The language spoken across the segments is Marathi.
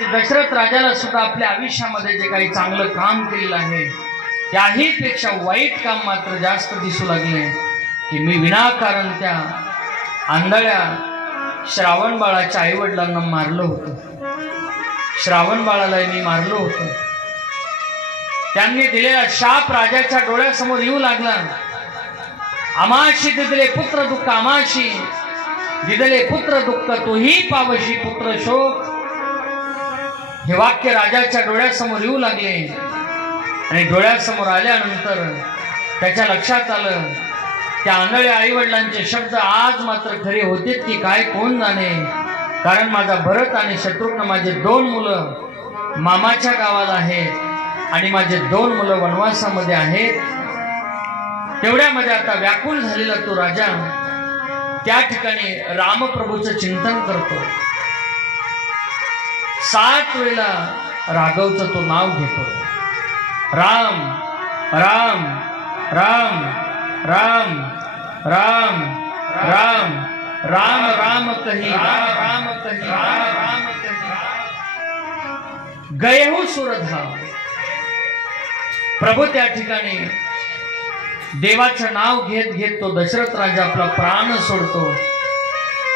दशरथ राजाला सुद्धा आपल्या आयुष्यामध्ये जे काही चांगलं काम केलेलं आहे त्याही पेक्षा वाईट काम मात्र जास्त दिसू लागले की मी विनाकारण त्या आंधळ्या श्रावण बाळाच्या आईवडिलांना मारलं होतं। श्रावण बाळाला मी मारलं होतं। त्यांनी दिलेला शाप राजाच्या डोळ्यासमोर येऊ लागला। आमाशी दिदले पुत्र दुःख, आमाशी दिदले पुत्र दुःख, तोही पावशी पुत्र शोक। हे वाक्य राजाच्या डोळ्यासमोर येऊ लागले आणि डोळ्यासमोर आल्यानंतर त्याच्या लक्षात आलं त्या आंधळ्या आई वडिलांचे शब्द आज मात्र खरे होते की काय कोण जाणे। कारण माझा भरत आणि शत्रुघ्न माझे 2 मुलं मामाच्या गावाला आहेत आणि माझे 2 मुलं वनवासामध्ये आहेत। तेवढ्यामध्ये आता व्याकुळ झालेला तो राजा त्या ठिकाणी रामप्रभूचं चिंतन करतो। 7 वेळा राघवचं तो नाव घेतो। राम राम राम राम राम राम राम राम कही राम कही राम कही गयहु सुरधाम। प्रभू त्या ठिकाणी देवाचं नाव घेत घेत तो दशरथ राजा आपला प्राण सोडतो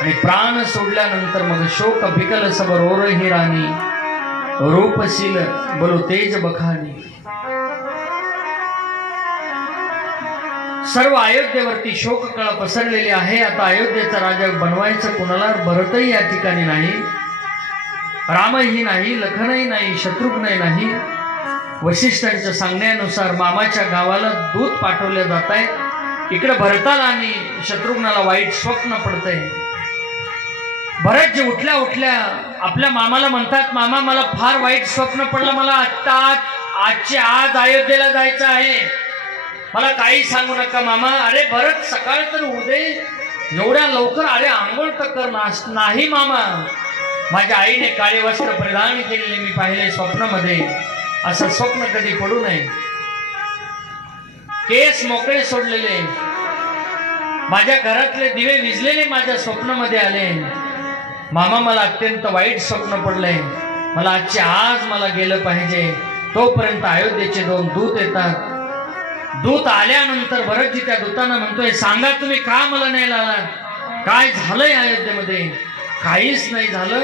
आणि प्राण सोडल्यानंतर मग शोक बिकल सब रोरहि राणी, रूपशील बोलो तेज बखानी। सर्व अयोध्येवरती शोककळा पसरलेली आहे। आता अयोध्येचा राजा बनवायचं कोणाला भरतही या ठिकाणी नाही, रामही नाही, लखनही नाही, शत्रुघ्नही नाही। वशिष्ठांच्या सांगण्यानुसार मामाच्या गावाला दूत पाठवले जात आहे। इकडे भरताला आणि शत्रुघ्नाला वाईट स्वप्न पडतंय। भरत जे उठल्या उठल्या आपल्या मामाला म्हणतात, मामा मला फार वाईट स्वप्न पडलं, मला आजच्या आज अयोध्येला जायचं आहे, मला काही सांगू नका मामा। अरे भरत सकाळ तर उदे एवढ्या लवकर, अरे आंघोळ तर कर नाही मामा। माझ्या आईने काळे वस्त्र परिधान केलेले मी पाहिले स्वप्नामध्ये, असं स्वप्न कधी पडू नये। केस मोकळे सोडलेले, माझ्या घरातले दिवे विझलेले माझ्या स्वप्नामध्ये आले। मामा मला अत्यंत वाईट स्वप्न पडले, मला आजच्या आज मला गेलं पाहिजे। तोपर्यंत अयोध्येचे 2 दूत येतात। दूत आल्यानंतर भरतजी त्या दूतांना म्हणतोय, सांगा तुम्ही का मला नाही आला, काय झालंय अयोध्येमध्ये? काहीच नाही झालं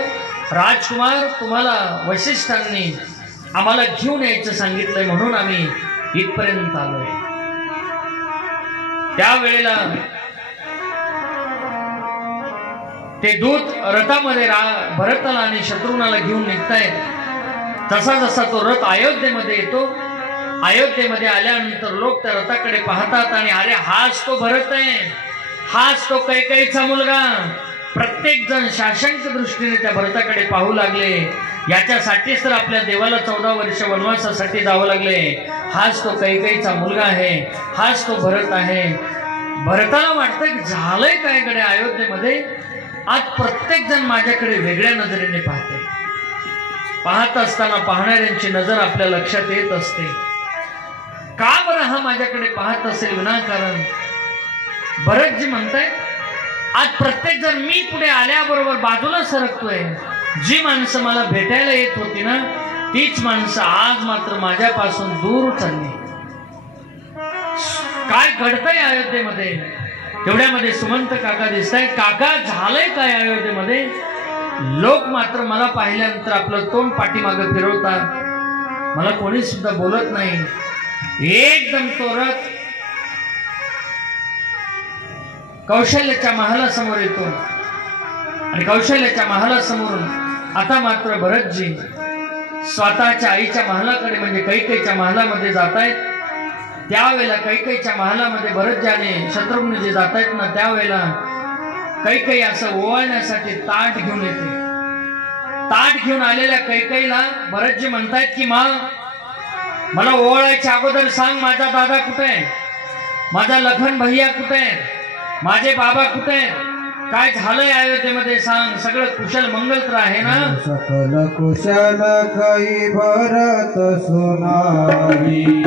राजकुमार, तुम्हाला वशिष्ठांनी आम्हाला घेऊन यायचं सांगितलंय म्हणून आम्ही इथपर्यंत आलोय। त्यावेळेला ते दूत रथामध्ये भरताला आणि शत्रुघ्नाला घेऊन निघतायत। जसा जसा तो रथ अयोध्येमध्ये येतो, अयोध्येमध्ये आल्यानंतर लोक त्या रथाकडे पाहतात आणि अरे हाच तो भरत आहे, हाच तो कैकेयीचा मुलगा। प्रत्येक जण शासनच्या दृष्टीने त्या भरताकडे पाहू लागले। याच्यासाठीच तर आपल्या देवाला 14 वर्ष वनवासासाठी जावं लागले। हाच तो कैकेयीचा मुलगा आहे, हाच तो भरत आहे। भरताला वाटतं की झालंय काय कडे अयोध्येमध्ये, आज प्रत्येक जण माझ्याकडे वेगळ्या नजरेने पाहते। पाहत असताना पाहणाऱ्यांची नजर आपल्या लक्षात येत असते, का बरं हा माझ्याकडे पाहत असेल विनाकारण? भरतजी म्हणताय, आज प्रत्येक जण मी पुढे आल्याबरोबर बाजूला सरकतोय। जी माणसं मला भेटायला येत होती ना, तीच माणसं आज मात्र माझ्यापासून दूर चालली। काय घडतंय अयोध्येमध्ये? तेवढ्यामध्ये सुमंत काका दिसतायत। काका झालंय काय अयोध्येमध्ये? लोक मात्र मला पाहिल्यानंतर आपलं तोंड पाठीमागे फिरवतात, मला कोणी सुद्धा बोलत नाही। एकदम तो रथ कौशल्याच्या महालासमोर येतो आणि कौशल्याच्या महालासमोरून आता मात्र भरतजी स्वतःच्या आईच्या महालाकडे म्हणजे कैकेयीच्या महालामध्ये जात आहेत। त्यावेळेला कैकेयीच्या महालामध्ये भरतजी आणि शत्रुघ्नजी जात आहेत ना, त्यावेळेला कैकेयी असं ओवाळण्यासाठी ताट घेऊन येते। ताट घेऊन आलेल्या कैकेयीला भरतजी म्हणतायत की मला ओवाळायच्या अगोदर सांग, माझा दादा कुठे आहे, माझा लखन भैया कुठे आहे, माझे बाबा कुठे आहेत, काय झालंय अयोध्येमध्ये सांग, सगळं कुशल मंगल तर आहे ना? सकल कुशल काही भरत सुनावी।